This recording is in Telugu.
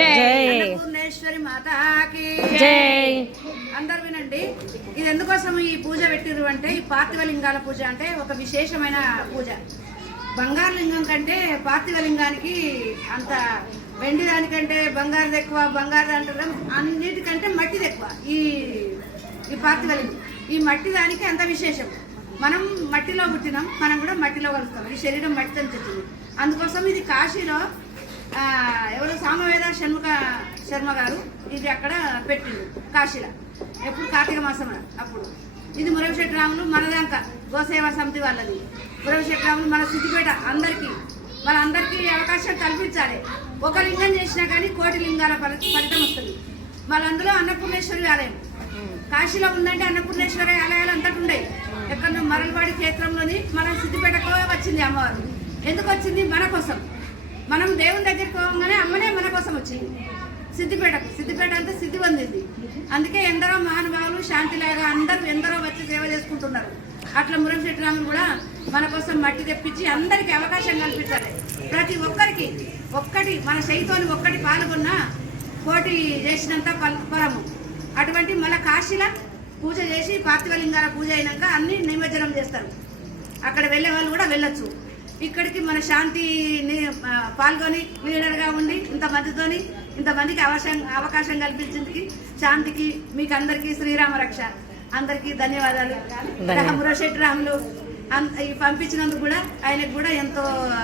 జై. అన్నపూర్ణేశ్వరి మాతాకి. జై. అందరు వినండి. ఇది ఎందుకోసం ఈ పూజ పెట్టిర్రు అంటే ఈ పార్థివ లింగాల పూజ అంటే ఒక విశేషమైన పూజ. బంగారు లింగం కంటే పార్థివ లింగానికి అంత వెండి దానికంటే బంగారు ఎక్కువ బంగారు అంటారు. అన్నిటికంటే మట్టిది ఎక్కువ ఈ ఈ పార్థివ లింగం ఈ మట్టి దానికి అంత విశేషం. మనం మట్టిలో పుట్టినాం మనం కూడా మట్టిలో కలుస్తాం. ఈ శరీరం మట్టితో చెప్తుంది అందుకోసం ఇది కాశీలో షణ్ముఖ శర్మ గారు ఇది అక్కడ పెట్టిండు కాశీలో. ఎప్పుడు కార్తీక మాసం అప్పుడు. ఇది మురవిశెట్టి రాములు మనదాంక గోసేవా సమితి వాళ్ళది. మురవిశెట్టి రాములు మన సిద్దిపేట అందరికీ మన అందరికీ అవకాశం కల్పించాలి. ఒక లింగం చేసినా కానీ కోటి లింగాల ఫలితం వస్తుంది. వాళ్ళందరూ అన్నపూర్ణేశ్వరి ఆలయం. కాశీలో ఉందంటే అన్నపూర్ణేశ్వరి ఆలయాలు అంతటి ఉండేవి. ఎక్కడ మరలవాడి క్షేత్రంలోని మన సిద్దిపేటకు వచ్చింది అమ్మవారు. ఎందుకు వచ్చింది? మన కోసం. మనం దేవుని దగ్గరికి పోగానే అమ్మనే మన కోసం వచ్చింది. సిద్దిపేటకు సిద్దిపేట అంతా సిద్ధి పొందింది. అందుకే ఎందరో మహానుభావులు శాంతిలాగా అందరూ ఎందరో వచ్చి సేవ చేసుకుంటున్నారు. అట్లా మురంశెట్టి రాములు కూడా మన కోసం మట్టి తెప్పించి అందరికీ అవకాశం కల్పించాలి ప్రతి ఒక్కరికి ఒక్కటి మన చేయితోని ఒక్కటి పాల్గొన్న పోటీ చేసినంత పల్- అటువంటి మళ్ళీ కాశీల పూజ చేసి పార్థివలింగాల పూజ అయినాక అన్ని నిమజ్జనం చేస్తారు. అక్కడ వెళ్ళే వాళ్ళు కూడా వెళ్ళొచ్చు. ఇక్కడికి మన శాంతి ఆ, పాల్గొని లీడర్గా ఉండి ఇంతమందితోని ఇంతమందికి అవకాశం అవకాశం కల్పించింది శాంతికి మీకు అందరికీ శ్రీరామ రక్ష అందరికీ ధన్యవాదాలు. మురశెట్టి రాములు పంపించినందుకు కూడా ఆయనకు కూడా ఎంతో ఆ,